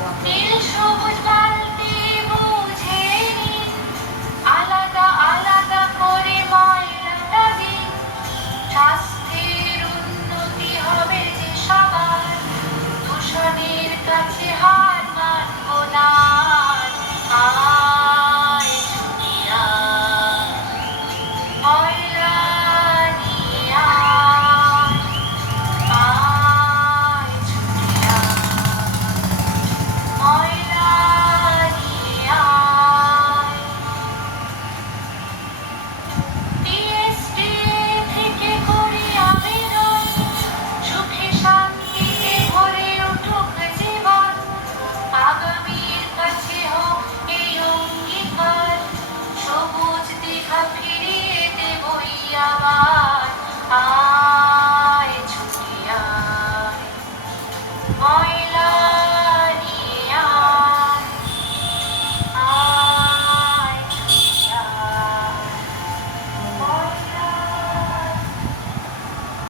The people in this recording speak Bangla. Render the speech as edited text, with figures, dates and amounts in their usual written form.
নীল সবুজ বালতি বুঝে নিন, আলাদা আলাদা করে ময়লাটা দিন। স্বাস্থ্যের উন্নতি হবে যে সবার, দূষণের কাছে